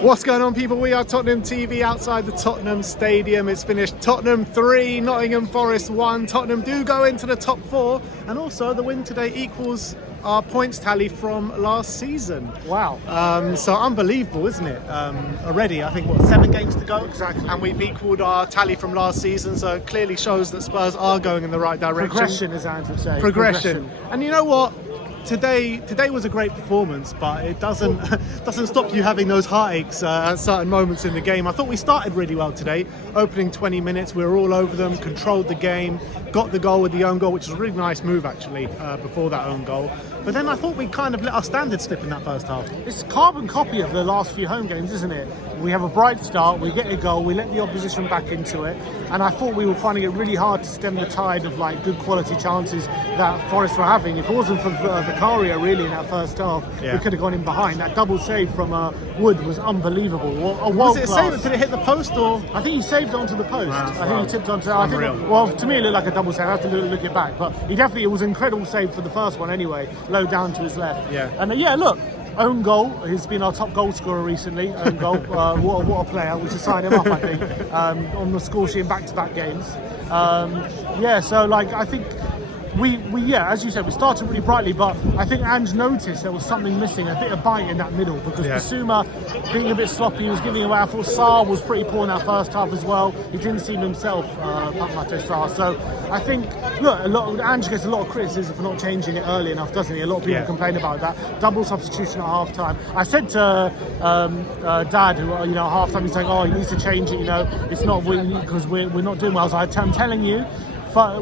What's going on, people? We are Tottenham TV outside the Tottenham Stadium. It's finished Tottenham 3, Nottingham Forest 1. Tottenham do go into the top 4, and also the win today equals our points tally from last season. Wow. So unbelievable, isn't it? Already, I think, 7 games to go? Exactly. And we've equalled our tally from last season, so it clearly shows that Spurs are going in the right direction. Progression, as Ange would say. Progression. And you know what? Today was a great performance, but it doesn't stop you having those heartaches at certain moments in the game. I thought we started really well today. Opening 20 minutes, we were all over them, controlled the game, got the goal with the own goal, which was a really nice move actually before that own goal. But then I thought we kind of let our standards slip in that first half. It's a carbon copy of the last few home games, isn't it? We have a bright start, we get a goal, we let the opposition back into it, and I thought we were finding it really hard to stem the tide of like good quality chances that Forest were having. If it wasn't for Vicaria really in that first half, we could have gone in behind. That double save from Wood was unbelievable. Was it a save? Did it hit the post or? I think he saved onto the post. Wow. I think he tipped onto. Unreal. I think, well, to me it looked like a double save. I have to look it back, but it was an incredible save for the first one anyway. Low down to his left. Yeah. And look. Own goal. He's been our top goal scorer recently. Own goal. What a player. We should sign him up, I think, on the score sheet in back-to-back games. So like I think we as you said, we started really brightly, but I think Ange noticed there was something missing, a bit of bite in that middle, because Basuma being a bit sloppy, he was giving away. I thought Sarr was pretty poor in that first half as well. He didn't seem himself, Mate Sarr. So I think, look, Ange gets a lot of criticism for not changing it early enough, doesn't he? A lot of people complain about that. Double substitution at half time. I said to Dad, who at half time, he's like, oh, he needs to change it, it's not because we're not doing well. So I'm telling you,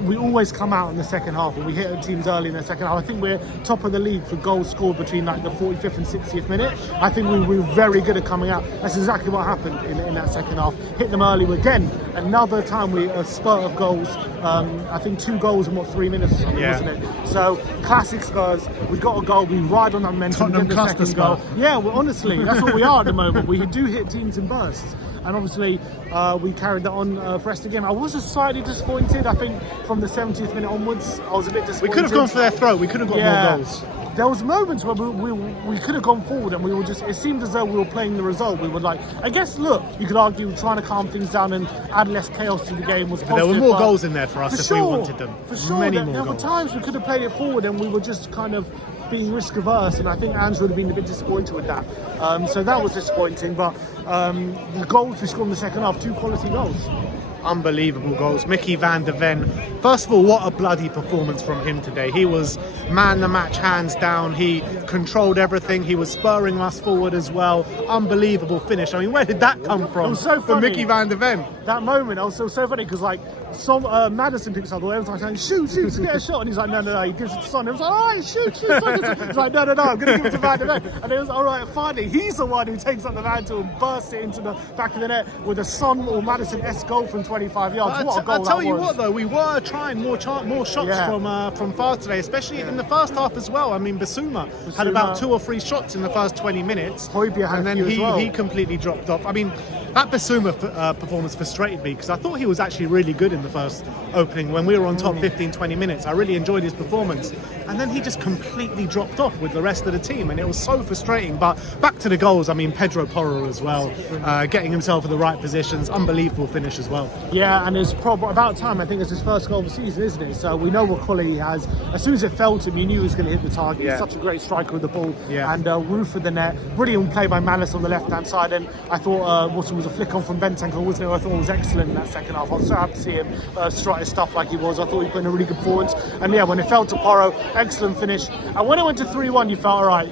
we always come out in the second half, and we hit teams early in the second half. I think we're top of the league for goals scored between like the 45th and 60th minute. I think we were very good at coming out. That's exactly what happened in that second half. Hit them early again. Another time a spurt of goals. I think 2 goals in 3 minutes or something, wasn't it? So classic Spurs. We got a goal. We ride on that momentum. Tottenham get the second goal. Yeah, well, honestly, that's what we are at the moment. We do hit teams in bursts. And obviously, we carried that on for the rest of the game. I was slightly disappointed. I think from the 70th minute onwards, I was a bit disappointed. We could have gone for their throat. We could have got more goals. There was moments where we could have gone forward, and we were just. It seemed as though we were playing the result. We were like, I guess, look, you could argue trying to calm things down and add less chaos to the game was positive. There were more goals in there for us if we wanted them. For sure, Many more there were goals. times we could have played it forward, and we were just kind of being risk averse, and I think Ange would have been a bit disappointed with that. So that was disappointing, but the goals we scored in the second half, 2 quality goals. Unbelievable goals. Mickey van de Ven. First of all, what a bloody performance from him today. He was man the match, hands down. He controlled everything. He was spurring us forward as well. Unbelievable finish. I mean, where did that come from? It was so funny. For Mickey van de Ven. That moment, also so funny, because like Maddison picks up the way, everyone's like saying, shoot, get a shot, and he's like, no, he gives it to Son. It was like, all right, shoot. He's like, no, I'm going to give it to Van de Ven. And it was, all right, finally, he's the one who takes up the mantle and bursts it into the back of the net with a Son or Maddison-esque goal from 25 yards. What a goal I'll tell you was. what, though, we were trying more shots from far today, especially in the first half as well. I mean, Basuma had about 2 or 3 shots in the first 20 minutes. Højbjerg had and then he completely dropped off. I mean, that Basuma performance frustrated me, because I thought he was actually really good in the first opening when we were on top 15-20 minutes. I really enjoyed his performance, and then he just completely dropped off with the rest of the team, and it was so frustrating. But back to the goals, I mean, Pedro Porro as well, getting himself in the right positions. Unbelievable finish as well. Yeah, and it's probably about time. I think it's his first goal of the season, isn't it? So we know what quality he has. As soon as it fell to him, you knew he was going to hit the target. He's such a great striker with the ball, and roof of the net. Brilliant play by Malice on the left-hand side, and I thought Watson was a flick on from Bentancur, wasn't it? I thought it was excellent in that second half. I was so happy to see him strike his stuff like he was. I thought he put in a really good performance. And when it fell to Porro, excellent finish. And when it went to 3-1, you felt, all right,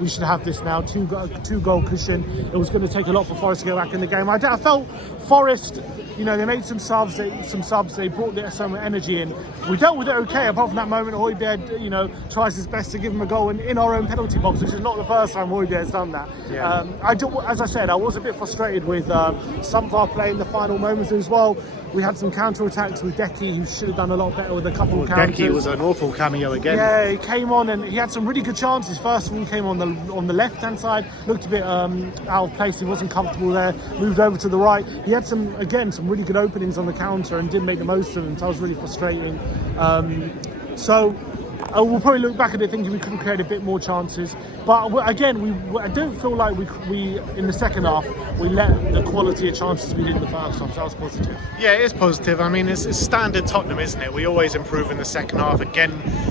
we should have this now. 2-goal cushion. It was going to take a lot for Forest to go back in the game. I felt Forest, they made some subs. They brought some energy in. We dealt with it okay, apart from that moment Højbjerg, tries his best to give him a goal in our own penalty box, which is not the first time Højbjerg has done that. As I said, I was a bit frustrated with some of our play in the final moments as well. We had some counter-attacks with Decky, who should have done a lot better with a couple of counters. Decky was an awful cameo again. Yeah, he came on and he had some really good chances. First of all, he came on the left-hand side, looked a bit out of place. He wasn't comfortable there. Moved over to the right. He had some really good openings on the counter and didn't make the most of them. So that was really frustrating. We'll probably look back at it thinking we could have created a bit more chances. But again, I don't feel like we in the second half, we let the quality of chances we did in the first half. So that was positive. Yeah, it is positive. I mean, it's standard Tottenham, isn't it? We always improve in the second half. Again,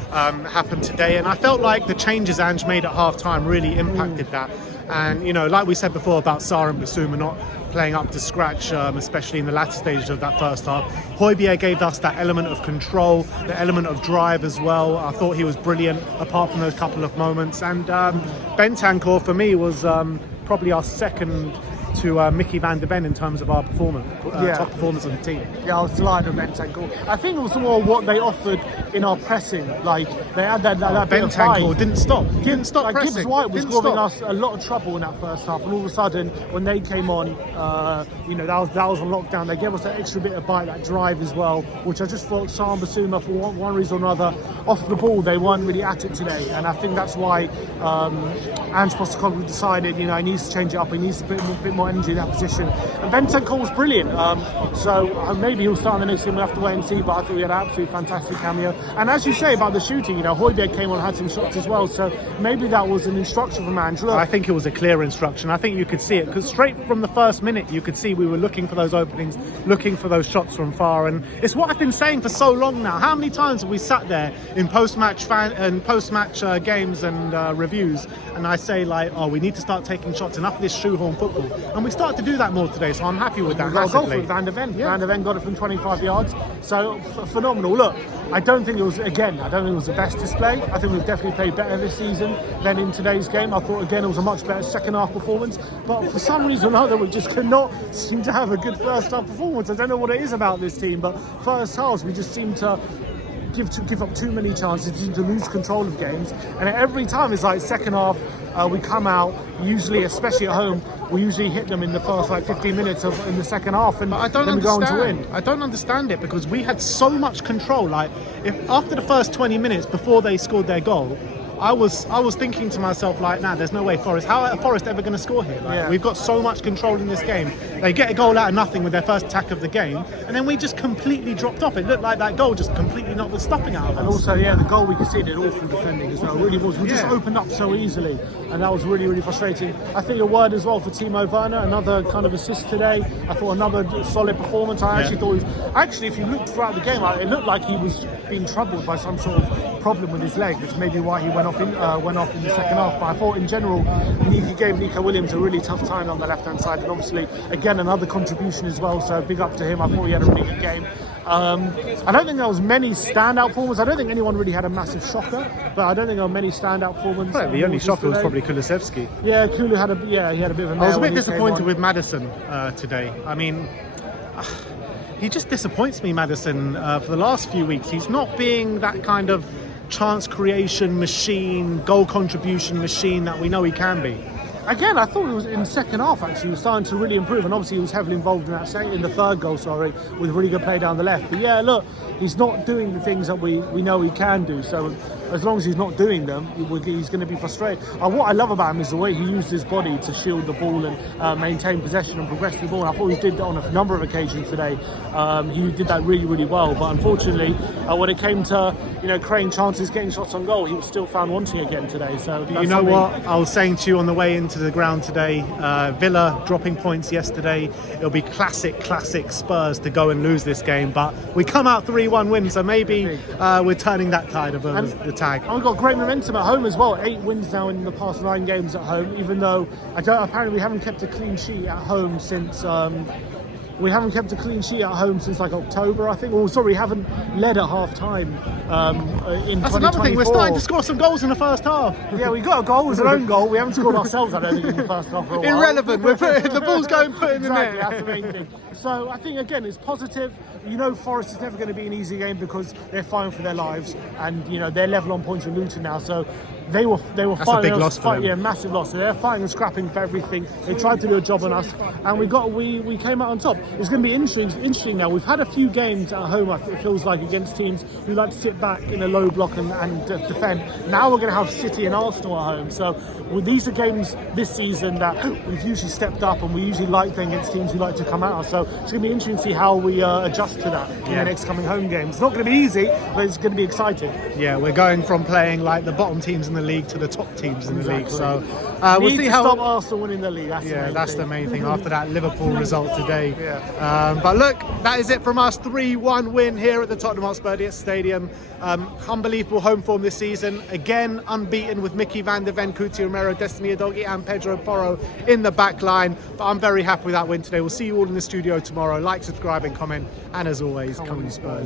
happened today. And I felt like the changes Ange made at half-time really impacted that. And, you know, like we said before about Sarr and Basuma not playing up to scratch, especially in the latter stages of that first half. Højbjerg gave us that element of control, the element of drive as well. I thought he was brilliant, apart from those couple of moments. And Bentancur, for me, was probably our second to Mickey van der Ven in terms of our performance, top performance on the team. Yeah, I was delighted with Bentancur. I think it was more what they offered in our pressing. Like they had that Bentancur didn't stop pressing. Gibbs White was causing us a lot of trouble in that first half, and all of a sudden when they came on, that was on lockdown. They gave us that extra bit of bite, that drive as well, which I just thought Sarr and Basuma, for one reason or another, off the ball they weren't really at it today, and I think that's why Ange Postecoglou decided, he needs to change it up. He needs a bit more energy in that position. And Bentancur was brilliant. So maybe he'll start in the next game. We'll have to wait and see. But I thought he had an absolutely fantastic cameo. And as you say about the shooting, Højbjerg came on and had some shots as well. So maybe that was an instruction from Ange. I think it was a clear instruction. I think you could see it because straight from the first minute you could see we were looking for those openings, looking for those shots from far. And it's what I've been saying for so long now. How many times have we sat there in post-match games and reviews, and I say we need to start taking shots, enough of this shoehorn football. And we start to do that more today, so I'm happy with that. Got a goal from Van der Ven. Yeah. Van der Ven got it from 25 yards, so phenomenal. Look, I don't think it was the best display. I think we've definitely played better this season than in today's game. I thought, again, it was a much better second half performance, but for some reason or other, we just cannot seem to have a good first half performance. I don't know what it is about this team, but first halves, we just seem to give up too many chances, to lose control of games, and every time it's like second half we come out, usually especially at home, we usually hit them in the first 15 minutes in the second half, and then we go on to win. I don't understand it because we had so much control. If after the first 20 minutes before they scored their goal, I was thinking to myself there's no way Forest. How are Forest ever going to score here? We've got so much control in this game. They get a goal out of nothing with their first attack of the game, and then we just completely dropped off. It looked like that goal just completely was stopping out of us. And also, the goal we conceded awful defending as well. It really was. We just opened up so easily, and that was really, really frustrating. I think a word as well for Timo Werner, another kind of assist today. I thought another solid performance. I actually thought if you looked throughout the game, it looked like he was being troubled by some sort of problem with his leg, which may be why he went off in the second half. But I thought in general he gave Nico Williams a really tough time on the left hand side, and obviously again another contribution as well, so big up to him. I thought he had a really good game. I don't think there was many standout performances. I don't think anyone really had a massive shocker, but I don't think there were many standout performances. Well, the only shocker was probably Kulusevski. Yeah, Kulu had a bit of a nail. I was a bit disappointed with Maddison today. I mean, he just disappoints me, Maddison, for the last few weeks. He's not being that kind of chance creation machine, goal contribution machine that we know he can be. Again, I thought it was in the second half, actually, he was starting to really improve, and obviously he was heavily involved in the third goal, with really good play down the left. But look, he's not doing the things that we know he can do, so as long as he's not doing them, he's going to be frustrated. What I love about him is the way he used his body to shield the ball and maintain possession and progress the ball, and I thought he did that on a number of occasions today. He did that really, really well, but unfortunately, when it came to creating chances, getting shots on goal, he was still found wanting again today. So you know what I was saying to you on the way into the ground today, Villa dropping points yesterday, it'll be classic Spurs to go and lose this game, but we come out 3-1 win, so maybe we're turning that tide of the tag. And we've got great momentum at home as well. 8 wins now in the past 9 games at home, even though apparently we haven't kept a clean sheet at home since October, I think. We haven't led at half time in 2024. That's another thing, we're starting to score some goals in the first half. Yeah, we got a goal, it was our own goal. We haven't scored ourselves, I don't think, in the first half for a while. Irrelevant, the ball's going put in the net. That's the main thing. So I think, again, it's positive. Forest is never going to be an easy game because they're fighting for their lives, and they're level on points with Luton now, so they were That's a fighting big us, loss for them. yeah, massive loss. So they're fighting and scrapping for everything. They tried to do a job on us, and we came out on top. It's going to be interesting now. We've had a few games at home, it feels like, against teams who like to sit back in a low block and defend. Now we're going to have City and Arsenal at home. So these are games this season that we've usually stepped up, and we usually like playing against teams who like to come at us. So it's going to be interesting to see how we adjust to that in the next coming home games. It's not going to be easy, but it's going to be exciting. Yeah, we're going from playing like the bottom teams in the league to the top teams in the league. So we'll Need see to how. stop Arsenal winning the league. That's The main thing after that Liverpool result today. Yeah. But look, that is it from us. 3-1 win here at the Tottenham Hotspur Stadium. Unbelievable home form this season. Again, unbeaten with Mickey, Van de Ven, Cuti Romero, Destiny Udogie and Pedro Porro in the back line. But I'm very happy with that win today. We'll see you all in the studio tomorrow. Like, subscribe and comment. And as always, come on Spurs.